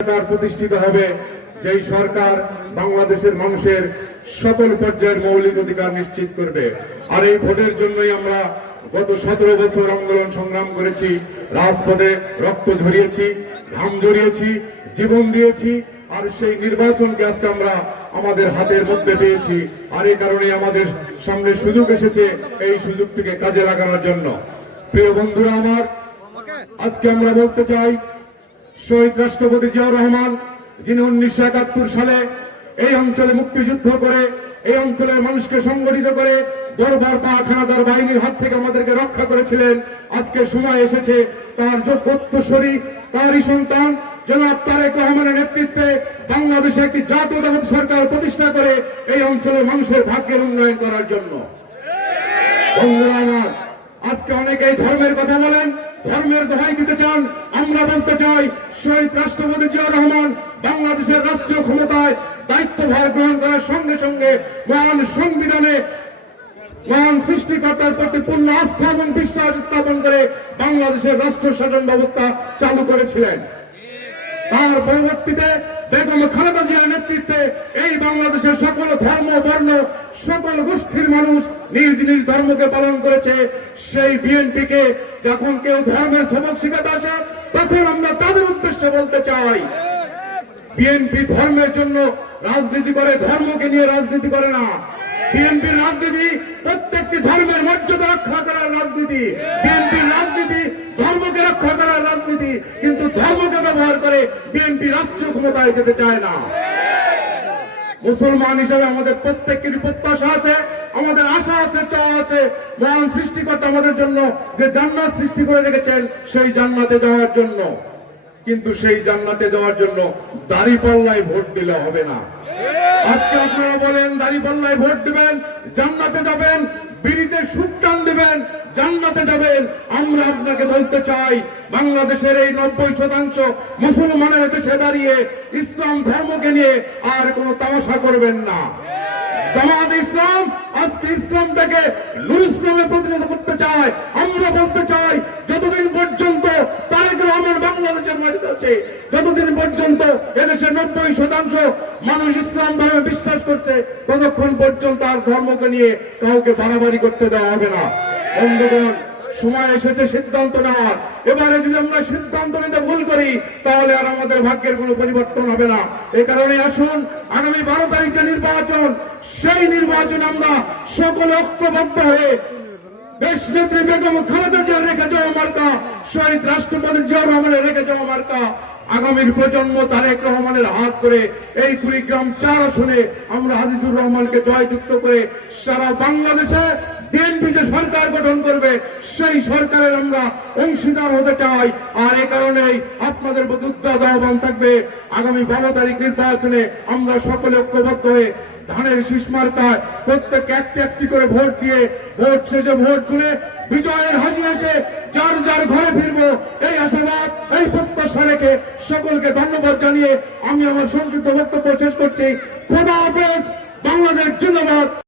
সরকার প্রতিষ্ঠিত হবে, যেই সরকার বাংলাদেশের মানুষের সকল পর্যায়ের মৌলিক অধিকার নিশ্চিত করবে। আর এই ভোটের জন্যই আমরা গত 17 বছর আন্দোলন সংগ্রাম করেছি, রাজপথে রক্ত ঝরিয়েছি, ঘাম ঝরিয়েছি, জীবন দিয়েছি। আর সেই নির্বাচনকে আজকে আমরা আমাদের হাতের মধ্যে পেয়েছি। আর এই কারণে আমাদের সামনে সুযোগ এসেছে এই সুযোগটিকে কাজে লাগানোর জন্য। প্রিয় বন্ধুরা আমার, আজকে আমরা বলতে চাই, শহীদ রাষ্ট্রপতি জিয়াউর রহমান, যিনি 1971 সালে এই অঞ্চলে মুক্তিযুদ্ধ করে এই অঞ্চলের মানুষকে সংগঠিত করে দরবার পাখানাদার বাহিনীর হাত থেকে আমাদেরকে রক্ষা করেছিলেন, আজকে সময় এসেছে তার যোগ্যত্বস্বরী, তারই সন্তান জনাব তারেক রহমানের নেতৃত্বে বাংলাদেশে একটি জাতীয়তাবাদী সরকার প্রতিষ্ঠা করে এই অঞ্চলের মানুষের ভাগ্যের উন্নয়ন করার জন্য। বন্ধুরা আমার, আজকে অনেকেই ধর্মের কথা বলেন, ধর্মের দোহাই দিতে চান। আমরা বলতে চাই, শহীদ রাষ্ট্রপতি জিয়াউর রহমান বাংলাদেশের রাষ্ট্রীয় ক্ষমতায় দায়িত্বভার গ্রহণ করার সঙ্গে সঙ্গে মহান সংবিধানে মহান সৃষ্টিকর্তার প্রতি পূর্ণ আস্থা এবং বিশ্বাস স্থাপন করে বাংলাদেশের রাষ্ট্র শাসন ব্যবস্থা চালু করেছিলেন। তার পরবর্তীতে বেগম খালেদা জিয়ার নেতৃত্বে এই বাংলাদেশের সকল ধর্ম, বর্ণ, সকল গোষ্ঠীর মানুষ নিজ নিজ ধর্মকে পালন করেছে। সেই বিএনপিকে যখন কেউ ধর্মের সবক শিখাতে আসে, তখন আমরা তাদের উদ্দেশ্যে বলতে চাই, বিএনপি ধর্মের জন্য রাজনীতি করে, ধর্মকে নিয়ে রাজনীতি করে না। বিএনপির রাজনীতি প্রত্যেকটি ধর্মের মর্যাদা রক্ষা করার রাজনীতি। বিএনপির রাজনীতি ধর্মকে রক্ষা করার রাজনীতি, কিন্তু ধর্মকে ব্যবহার করে বিএনপি রাষ্ট্রীয় ক্ষমতায় যেতে চায় না। মুসলমান হিসেবে আমাদের প্রত্যেকেরই প্রত্যাশা আছে, আমাদের আশা আছে, চাওয়া আছে, মহান সৃষ্টিকর্তা আমাদের জন্য যে জান্নাত সৃষ্টি করে রেখেছেন সেই জান্নাতে যাওয়ার জন্য। কিন্তু সেই জান্নাতে যাওয়ার জন্য দাঁড়িপাল্লায় ভোট দিলে হবে না। আজকে আপনারা বলেন দাঁড়িপাল্লায় ভোট দিবেন, জান্নাতে যাবেন, বিড়িতে সুদ টান দিবেন, জান্নাতে যাবেন। আমরা আপনাকে বলতে চাই, বাংলাদেশের এই 90% মুসলমানের দেশে দাঁড়িয়ে ইসলাম ধর্মকে নিয়ে আর কোনো তামাশা করবেন না। জামাত ইসলাম আজকে ইসলামটাকে নূর ইসলামে পরিণত করতে চায়। আমরা বলতে চাই, যতদিন পর্যন্ত তারেক রহমান বাংলাদেশের মাটিতে আছে, যতদিন পর্যন্ত এদেশের 90% মানুষ ইসলাম ধর্মে বিশ্বাস করছে, ততক্ষণ পর্যন্ত আর ধর্মকে নিয়ে কাউকে বাড়াবাড়ি করতে দেওয়া হবে না। বন্ধুগণ, সময় এসেছে সিদ্ধান্ত নেওয়ার। এবারে যদি আমরা সিদ্ধান্ত নিতে ভুল করি, তাহলে আর আমাদের ভাগ্যের কোনো পরিবর্তন হবে না। এই কারণে আসুন, আগামী 12 তারিখে নির্বাচন, সেই নির্বাচন আমরা সকলে ঐক্যবদ্ধ হয়ে দেশ নেত্রী বেগম খালেদা জিয়ার রেখে যাওয়া মার্কা, শহীদ রাষ্ট্রপতি জিয়াউর রহমানের রেখে যাওয়া মার্কা, আগামীর প্রজন্ম তারেক রহমানের হাত করে এই কুড়িগ্রাম 4 আসনে আমরা আজিজুর রহমানকে জয়যুক্ত করে সারা বাংলাদেশে বিএনপি যে সরকার গঠন করবে, সেই সরকারের আমরা অংশীদার হতে চাই। আর এই কারণেই আপনাদের প্রতি উদ্যোগ আহ্বান থাকবে, আগামী 12 তারিখ নির্বাচনে আমরা সকলে ঐক্যবদ্ধ হয়ে ধানের শীষ মার্কায় প্রত্যেক একটি একটি করে ভোট দিয়ে, ভোট শেষে ভোট তুলে বিজয়ের হাসি এসে যার যার ঘরে ফিরবো, এই আশাবাদ, এই প্রত্যাশা রেখে সকলকে ধন্যবাদ জানিয়ে আমি আমার সংক্ষিপ্ত বক্তব্য শেষ করছি।